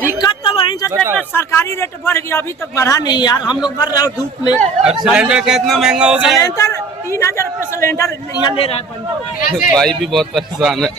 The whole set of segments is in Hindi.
दिक्कत तो वहीं से सरकारी रेट बढ़ गया, अभी तक बढ़ा नहीं यार, हम लोग बढ़ रहे हैं धूप में। और सिलेंडर कितना महंगा हो गया? सिलेंडर 3000 रुपये सिलेंडर यहाँ ले रहा है। भाई भी बहुत परेशान है।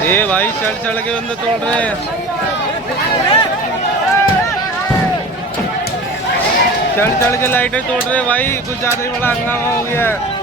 ये भाई चढ़ के बंदे तोड़ रहे हैं, चढ़ के लाइटें तोड़ रहे हैं भाई, कुछ ज्यादा ही बड़ा हंगामा हो गया है।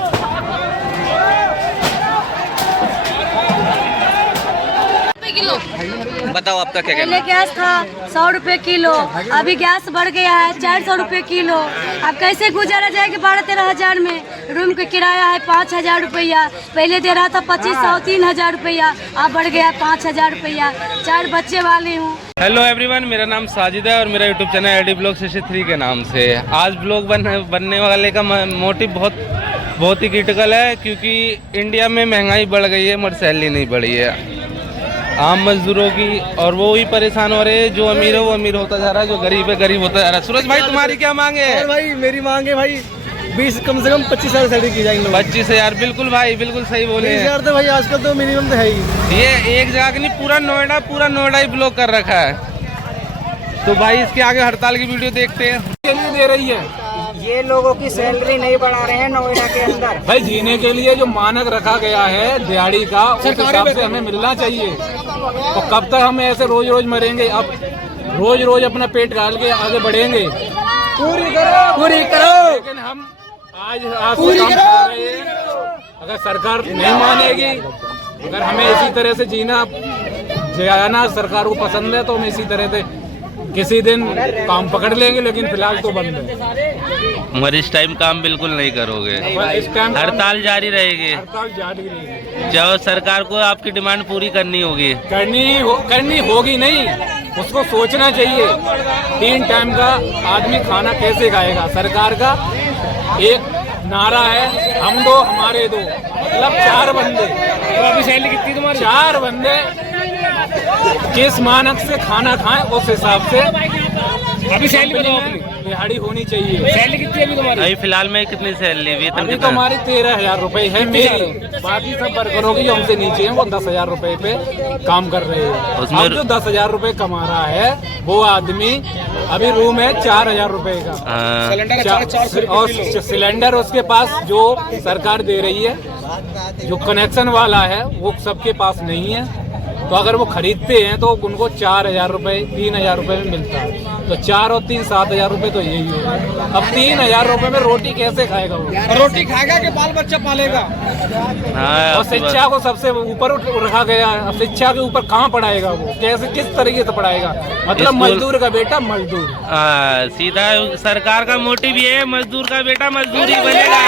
बताओ आपका क्या कहना पहले गैस था 100 रुपए किलो, अभी गैस बढ़ गया है 400 रुपए किलो। अब कैसे गुजारा जाएगा 12-13 हजार में? रूम का किराया है 5000 रुपया, पहले दे रहा था 2500-3000 रुपया, अब बढ़ गया 5000 रुपया। 4 बच्चे वाली हूँ। हेलो एवरीवन, मेरा नाम साजिद है और मेरा यूट्यूब चैनल एडी ब्लॉग 63 के नाम से। आज ब्लॉग बनने वाले का मोटिव बहुत ही क्रिटिकल है, क्योंकि इंडिया में महंगाई बढ़ गई है मगर सैलरी नहीं बढ़ी है आम मजदूरों की, और वो ही परेशान हो रहे हैं। जो अमीर है वो अमीर होता जा रहा है, जो गरीब है गरीब होता जा रहा है। सूरज भाई तुम्हारी क्या मांगे है? भाई मेरी मांग है भाई 20 कम से कम 25,000 सैलरी की जाएंगे। 25,000 बिल्कुल भाई, बिल्कुल सही बोले हैं। 20,000 तो भाई आजकल तो मिनिमम तो है ही। ये एक जगह नहीं, पूरा नोएडा ही ब्लॉक कर रखा है। तो भाई इसके आगे हड़ताल की वीडियो देखते हैं। दे रही है, ये लोगों की सैलरी नहीं बढ़ा रहे हैं नोएडा के अंदर। भाई जीने के लिए जो मानक रखा गया है दिहाड़ी का, उस हिसाब से हमें मिलना चाहिए। और कब तक हम ऐसे रोज मरेंगे? अब रोज अपना पेट गाल के आगे बढ़ेंगे। पूरी करो। लेकिन हम आज पूरी करो। अगर सरकार नहीं मानेगी, अगर हमें इसी तरह से जीना सरकार को पसंद है, तो हम इसी तरह से किसी दिन काम पकड़ लेंगे, लेकिन फिलहाल तो बंद है। मगर इस टाइम काम बिल्कुल नहीं करोगे? इस टाइम हड़ताल जारी रहेगी? हड़ताल जारी रहेगी। जब सरकार को आपकी डिमांड पूरी करनी होगी। करनी होगी नहीं, उसको सोचना चाहिए 3 टाइम का आदमी खाना कैसे खाएगा। सरकार का एक नारा है, हम दो हमारे दो, मतलब 4 बंदे। अभी सैलरी कितनी तुम्हारी? 4 बंदे किस मानक से खाना खाएं, उस हिसाब से अभी सैलरी दिहाड़ी होनी चाहिए। सैलरी कितनी अभी तुम्हारी? अभी फिलहाल में कितनी सैलरी? वेतन अभी तो हमारी 13,000 रुपए है मेरी। बाकी सब वर्करों की हमसे नीचे हैं, वो 10,000 रुपए पे काम कर रहे हैं। अब जो 10,000 रुपए कमा रहा है वो आदमी अभी रूम है 4,000 रुपए का, और सिलेंडर उसके पास जो सरकार दे रही है, जो कनेक्शन वाला है, वो सबके पास नहीं है। तो अगर वो खरीदते हैं तो उनको 4,000 रुपए 3,000 रुपए में मिलता है। तो 4 और 3 7,000 रुपए तो यही है। अब 3,000 रुपए में रोटी कैसे खाएगा वो? रोटी खाएगा कि बाल बच्चा पालेगा? और शिक्षा को सबसे ऊपर रखा गया है। शिक्षा के ऊपर कहाँ पढ़ाएगा वो? कैसे, किस तरीके से पढ़ाएगा? मतलब मजदूर का बेटा मजदूर। सीधा सरकार का मोटिव ये है, मजदूर का बेटा मजदूरी बनेगा।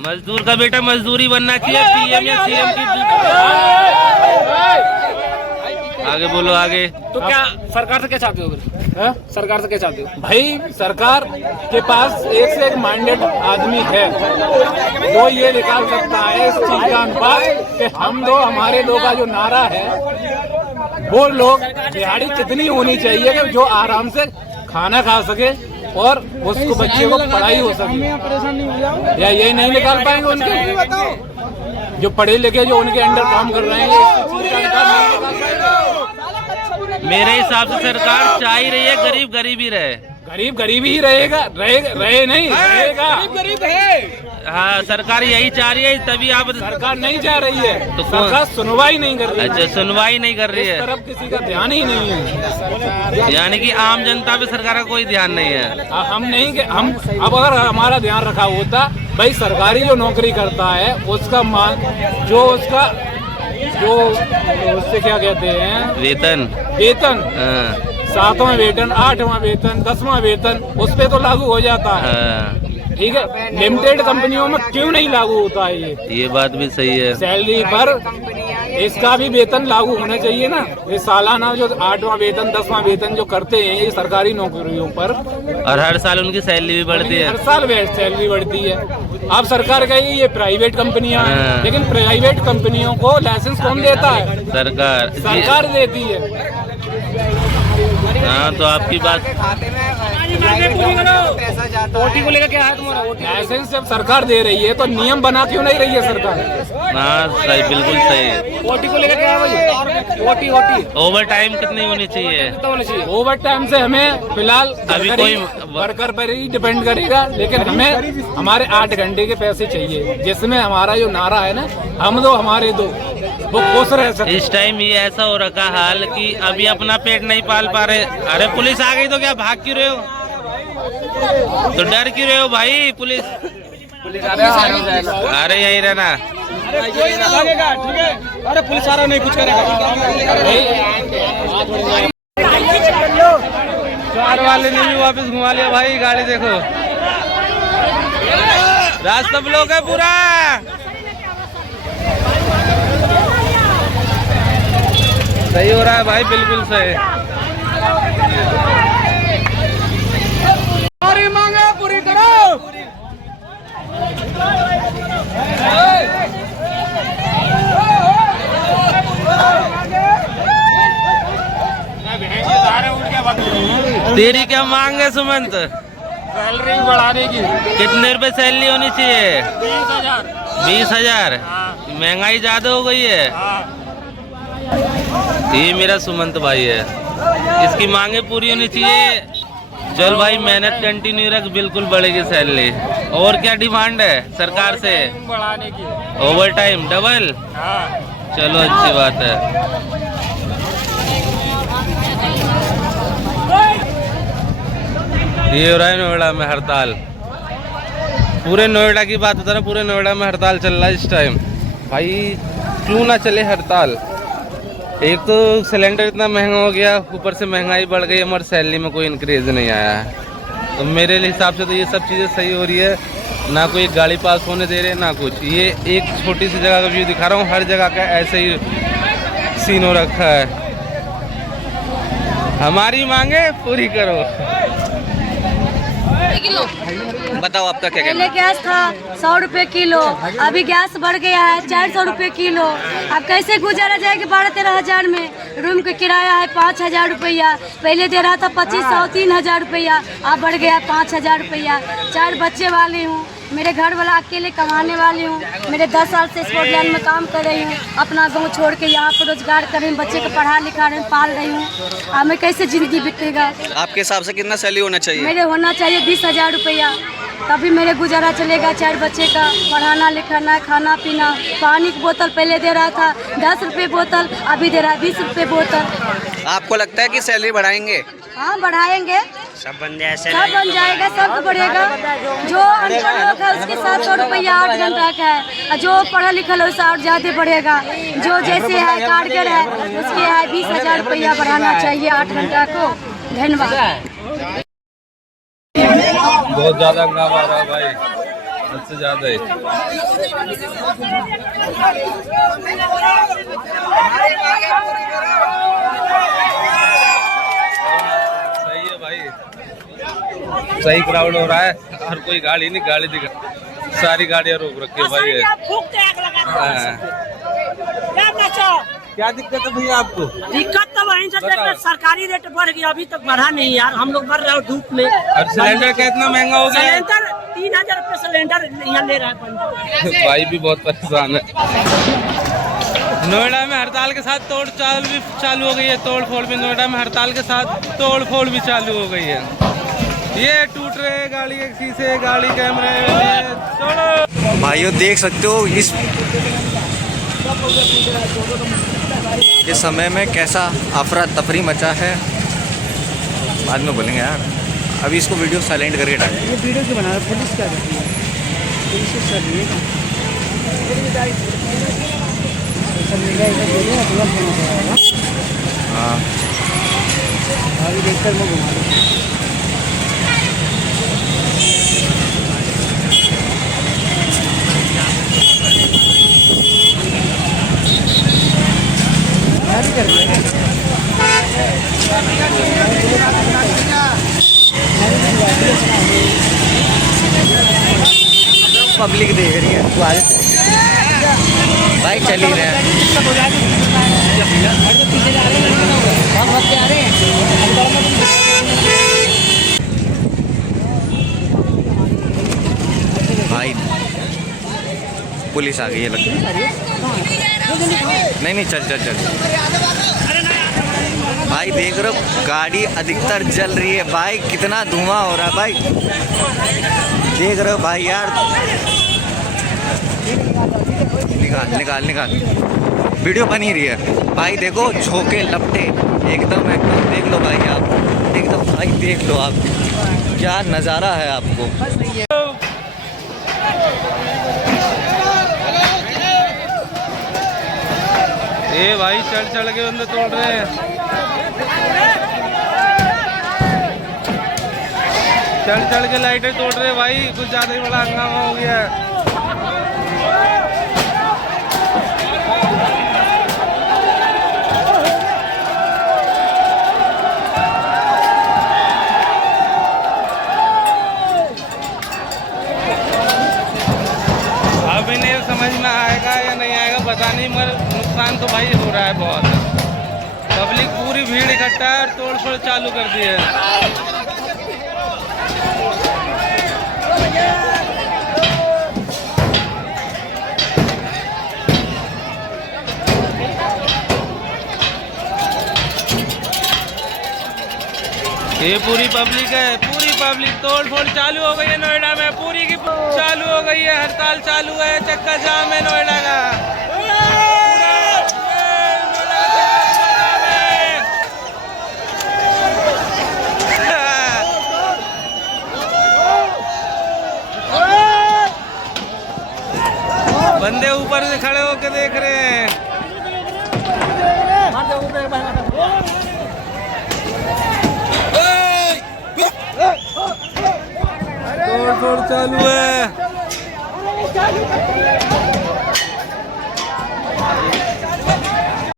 मजदूर का बेटा मजदूरी बनना चाहिए। पीएम या सीएम की आगे बोलो आगे। तो क्या सरकार से क्या चाहते हो? सरकार से क्या चाहते हो? भाई सरकार के पास एक से एक माइंडेड आदमी है, जो ये निकाल सकता है इस चीज का अनुपात कि हम दो हमारे दो का जो नारा है, वो लोग दिहाड़ी कितनी होनी चाहिए कि जो आराम से खाना खा सके और उसको बच्चे को पढ़ाई हो सके। या यही नहीं निकाल पाएंगे उनके जो पढ़े लिखे, जो उनके अंडर काम कर रहे हैं। मेरे हिसाब से सरकार चाह ही रही है गरीब गरीब ही रहे। गरीब गरीब ही रहेगा, रहे नहीं रहेगा। गरीब है। हाँ, सरकार यही चाह रही है, तभी आप। सरकार नहीं चाह रही है तो सरकार सुनवाई नहीं कर रही है। अच्छा, सुनवाई नहीं कर रही है। इस तरफ किसी का ध्यान ही नहीं है, यानी कि आम जनता पे सरकार का कोई ध्यान नहीं है। हम अब अगर हमारा ध्यान रखा होता, भाई सरकारी जो नौकरी करता है उसका जो उससे क्या कहते हैं, वेतन 7वां वेतन, 8वां वेतन, 10वां वेतन, उस पे तो लागू हो जाता है। ठीक है, लिमिटेड कंपनियों में क्यों नहीं लागू होता है? ये बात भी सही है। सैलरी पर इसका भी वेतन लागू होना चाहिए ना। ये सालाना जो 8वां वेतन 10वां वेतन जो करते हैं ये सरकारी नौकरियों पर, और हर साल उनकी सैलरी भी बढ़ती है। हर साल सैलरी बढ़ती है। अब सरकार कहेगी ये प्राइवेट कंपनियां हैं, लेकिन प्राइवेट कंपनियों को लाइसेंस कौन देता है? सरकार देती है। हाँ, तो आपकी बात पैसा जाता है। को लेकर क्या है तुम्हारा? लाइसेंस जब सरकार दे रही है तो नियम बना क्यों नहीं रही है सरकार? हाँ सही, बिल्कुल सही। ओटी को लेकर क्या है भाई? ओटी ओवर टाइम कितनी होनी चाहिए? ओवर टाइम से हमें फिलहाल अभी कोई वर्कर पर ही डिपेंड करेगा, लेकिन हमें हमारे 8 घंटे के पैसे चाहिए, जिसमें हमारा जो नारा है ना, हम दो हमारे दो, वो खुश रह सकते। इस टाइम ये ऐसा हो रखा हाल कि अभी अपना पेट नहीं पाल पा रहे। अरे पुलिस आ गई तो क्या भाग क्यों रहे हो? तो डर क्यों रहे हो भाई? पुलिस अरे यही रहना। अरे पुलिस आ रहा नहीं कुछ करेगा। कार वाले ने भी वापस घुमा लिया भाई। गाड़ी देखो, रास्ता ब्लॉक है पूरा। सही हो रहा है भाई, बिल्कुल सही। हमारी मांगे पूरी करो। तेरी क्या मांग है सुमंत? सैलरी बढ़ाने की। कितने रुपए सैलरी होनी चाहिए? 20,000। महंगाई ज्यादा हो गई है। ये मेरा सुमंत भाई है, इसकी मांगे पूरी होनी चाहिए। चल भाई, मेहनत कंटिन्यू रख, बिल्कुल बढ़ेगी सैलरी। और क्या डिमांड है सरकार से? बढ़ाने की। Over time double. चलो अच्छी बात है। ये हो रहा है नोएडा में हड़ताल। पूरे नोएडा की बात बता रहा, पूरे नोएडा में हड़ताल चल रहा है इस टाइम। भाई क्यों ना चले हड़ताल? एक तो सिलेंडर इतना महंगा हो गया, ऊपर से महंगाई बढ़ गई, हमारी सैलरी में कोई इंक्रीज नहीं आया है। तो मेरे हिसाब से तो ये सब चीज़ें सही हो रही है ना। कोई गाड़ी पास होने दे रहे ना कुछ। ये एक छोटी सी जगह का व्यू दिखा रहा हूँ, हर जगह का ऐसे ही सीन हो रखा है। हमारी मांगे पूरी करो। बताओ आपका क्या कहना पहले गैस था 100 रुपए किलो, अभी गैस बढ़ गया है 400 रुपए किलो। अब कैसे गुजारा जाएगा 12-13 हजार में? रूम का किराया है 5,000 रुपया, पहले दे रहा था 2,500-3,000 रुपया, अब बढ़ गया 5,000 रुपया। 4 बच्चे वाली हूँ, मेरे घर वाला अकेले कमाने वाली हूँ। मेरे 10 साल से स्कॉटलैंड में काम कर रही हूँ, अपना गांव छोड़ के यहाँ पर रोजगार कर रही हूँ, बच्चे को पढ़ा लिखा रही हूँ, पाल रही हूँ। अब मैं कैसे जिंदगी बीतेगा? आपके हिसाब से कितना सैलरी होना चाहिए? मेरे होना चाहिए 20,000 रुपया, तभी मेरे गुजारा चलेगा। 4 बच्चे का पढ़ाना लिखाना, खाना पीना। पानी की बोतल पहले दे रहा था 10 रुपये बोतल, अभी दे रहा है 20 रुपये बोतल। आपको लगता है कि सैलरी बढ़ाएंगे? हाँ बढ़ाएंगे, सब बन जाएगा, सब बढ़ेगा। जो अनपढ़ लोग है उसके 700 रुपया 8 घंटा का है, और जो पढ़ा लिखा है उससे और ज़्यादा बढ़ेगा। जो जैसे है कारगर है उसके है 20,000 रुपया बढ़ाना चाहिए 8 घंटा को। धन्यवाद। बहुत ज़्यादा हंगामा आ रहा है भाई, सबसे ज़्यादा ही। सही है भाई, सही क्राउड हो रहा है। और कोई गाड़ी नहीं, गाड़ी दिखा, सारी गाड़ियाँ रोक रखी है भाई। क्या दिक्कत है भैया आपको? दिक्कत तो वहीं से सरकारी रेट बढ़ गया, अभी तक बढ़ा नहीं यार। हम लोग बढ़ रहे हैं धूप में। और सिलेंडर कितना महंगा हो गया? सिलेंडर 3,000 रुपये सिलेंडर यहाँ ले रहा है। भाई भी बहुत परेशान है। नोएडा में हड़ताल के साथ तोड़ चाल भी चालू हो गई है। तोड़ फोड़ भी नोएडा में हड़ताल के साथ तोड़ फोड़ भी चालू हो गई है। ये टूट रहे गाड़ी के शीशे, गाड़ी कैमरे। भाइयों देख सकते हो इस समय में कैसा अफरा तफरी मचा है। बाद में बोलेंगे यार, अभी इसको वीडियो साइलेंट करके डालें। ये वीडियो क्यों बना रहा है? पुलिस क्या करती है? पुलिस से सर ये सोशल मीडिया इधर बोलिए, तुरंत बना रहेगा। हाँ अभी देखकर मैं घुमा दूँ। पब्लिक देख रही है भाई, चल ही रहे हैं। भाई पुलिस आ गई है लगता है। नहीं चल चल चल भाई, देख रहे हो गाड़ी अधिकतर जल रही है भाई, कितना धुआं हो रहा है भाई, देख रहे हो भाई यार। निकाल निकाल निकाल, वीडियो बनी रही है भाई। देखो झोंके लपटे एकदम एकदम, देख लो भाई आप, एकदम भाई देख लो आप, क्या नज़ारा है आपको। ये भाई चढ़ चढ़ के बंदे तोड़ रहे हैं, चढ़ चढ़ के लाइटें तोड़ रहे हैं भाई, कुछ ज़्यादा ही बड़ा हंगामा हो गया है। अब इन्हें समझ में आएगा या नहीं आएगा पता नहीं, मगर नुकसान तो भाई हो रहा है बहुत। पब्लिक पूरी भीड़ इकट्ठा है और तोड़ फोड़ चालू कर दी है। ये पूरी पब्लिक है, पूरी पब्लिक, तोड़ फोड़ चालू हो गई है नोएडा में, पूरी की चालू हो गई है, हड़ताल चालू है, चक्का जाम है नोएडा का। बंदे ऊपर से खड़े होकर देख रहे हैं। तोड़ फोड़ चालू है।